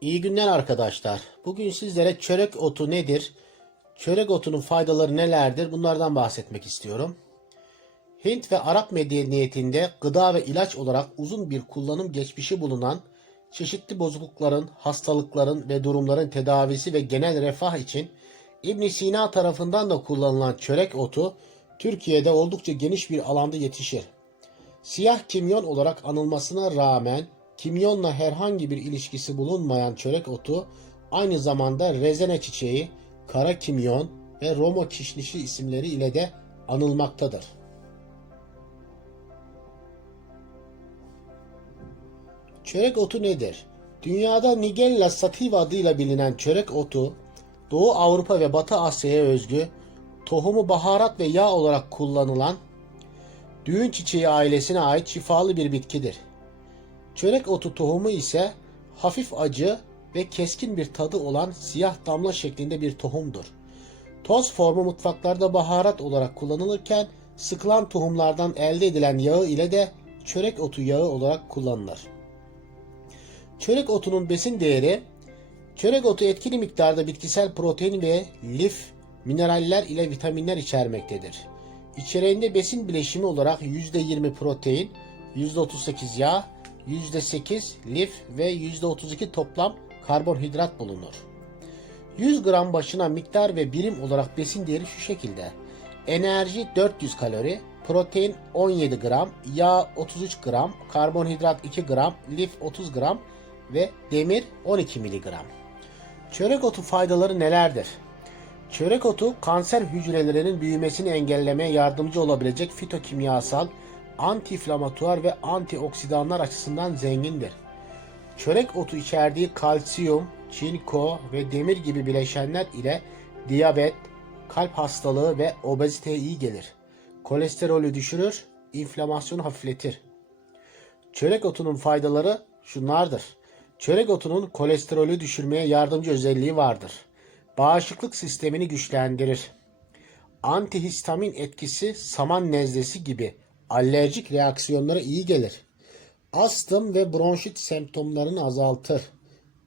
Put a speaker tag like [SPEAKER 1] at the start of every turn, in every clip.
[SPEAKER 1] İyi günler arkadaşlar. Bugün sizlere çörek otu nedir? Çörek otunun faydaları nelerdir? Bunlardan bahsetmek istiyorum. Hint ve Arap medeniyetinde gıda ve ilaç olarak uzun bir kullanım geçmişi bulunan çeşitli bozuklukların, hastalıkların ve durumların tedavisi ve genel refah için İbn Sina tarafından da kullanılan çörek otu Türkiye'de oldukça geniş bir alanda yetişir. Siyah kimyon olarak anılmasına rağmen kimyonla herhangi bir ilişkisi bulunmayan çörek otu aynı zamanda rezene çiçeği, kara kimyon ve Roma kişnişi isimleri ile de anılmaktadır. Çörek otu nedir? Dünyada Nigella sativa adıyla bilinen çörek otu, Doğu Avrupa ve Batı Asya'ya özgü, tohumu baharat ve yağ olarak kullanılan düğün çiçeği ailesine ait şifalı bir bitkidir. Çörek otu tohumu ise hafif acı ve keskin bir tadı olan siyah damla şeklinde bir tohumdur. Toz formu mutfaklarda baharat olarak kullanılırken sıkılan tohumlardan elde edilen yağı ile de çörek otu yağı olarak kullanılır. Çörek otunun besin değeri Çörek otu etkili miktarda bitkisel protein ve lif, mineraller ile vitaminler içermektedir. İçeriğinde besin bileşimi olarak %20 protein, %38 yağ, %8 lif ve %32 toplam karbonhidrat bulunur. 100 gram başına miktar ve birim olarak besin değeri şu şekilde. Enerji 400 kalori, protein 17 gram, yağ 33 gram, karbonhidrat 2 gram, lif 30 gram ve demir 12 miligram. Çörek otu faydaları nelerdir? Çörek otu kanser hücrelerinin büyümesini engellemeye yardımcı olabilecek fitokimyasal, antiinflamatuar ve antioksidanlar açısından zengindir. Çörek otu içerdiği kalsiyum, çinko ve demir gibi bileşenler ile diyabet, kalp hastalığı ve obeziteye iyi gelir. Kolesterolü düşürür, inflamasyonu hafifletir. Çörek otunun faydaları şunlardır. Çörek otunun kolesterolü düşürmeye yardımcı özelliği vardır. Bağışıklık sistemini güçlendirir. Antihistamin etkisi saman nezlesi gibi alerjik reaksiyonlara iyi gelir. Astım ve bronşit semptomlarını azaltır.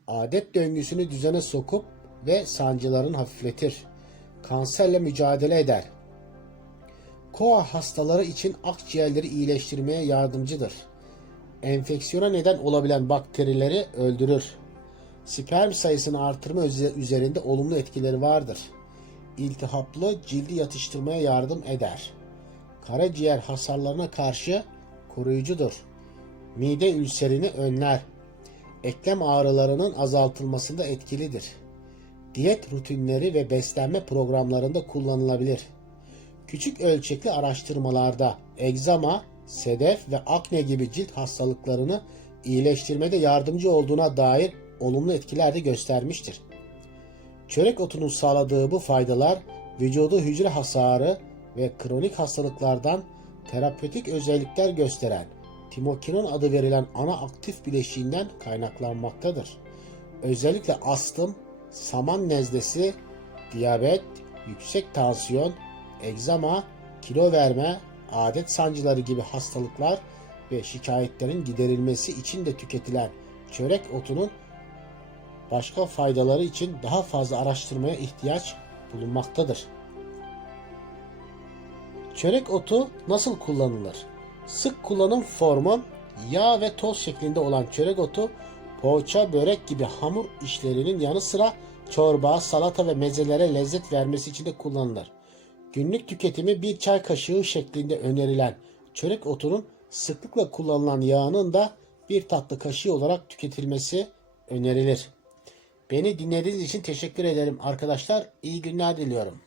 [SPEAKER 1] Adet döngüsünü düzene sokup ve sancılarını hafifletir. Kanserle mücadele eder. Koa hastaları için akciğerleri iyileştirmeye yardımcıdır enfeksiyona neden olabilen bakterileri öldürür. Sperm sayısını artırma üzerinde olumlu etkileri vardır. İltihaplı cildi yatıştırmaya yardım eder. Karaciğer hasarlarına karşı koruyucudur. Mide ülserini önler. Eklem ağrılarının azaltılmasında etkilidir. Diyet rutinleri ve beslenme programlarında kullanılabilir. Küçük ölçekli araştırmalarda egzama, sedef ve akne gibi cilt hastalıklarını iyileştirmede yardımcı olduğuna dair olumlu etkiler de göstermiştir. Çörek otunun sağladığı bu faydalar vücudu hücre hasarı ve kronik hastalıklardan terapötik özellikler gösteren timokinon adı verilen ana aktif bileşiğinden kaynaklanmaktadır. Özellikle astım, saman nezlesi, diyabet, yüksek tansiyon, egzama, kilo verme, adet sancıları gibi hastalıklar ve şikayetlerin giderilmesi için de tüketilen çörek otunun başka faydaları için daha fazla araştırmaya ihtiyaç bulunmaktadır. Çörek otu nasıl kullanılır? Sık kullanım formu yağ ve toz şeklinde olan çörek otu poğaça, börek gibi hamur işlerinin yanı sıra çorba, salata ve mezelere lezzet vermesi için de kullanılır. Günlük tüketimi bir çay kaşığı şeklinde önerilen çörek otunun sıklıkla kullanılan yağının da bir tatlı kaşığı olarak tüketilmesi önerilir. Beni dinlediğiniz için teşekkür ederim arkadaşlar. İyi günler diliyorum.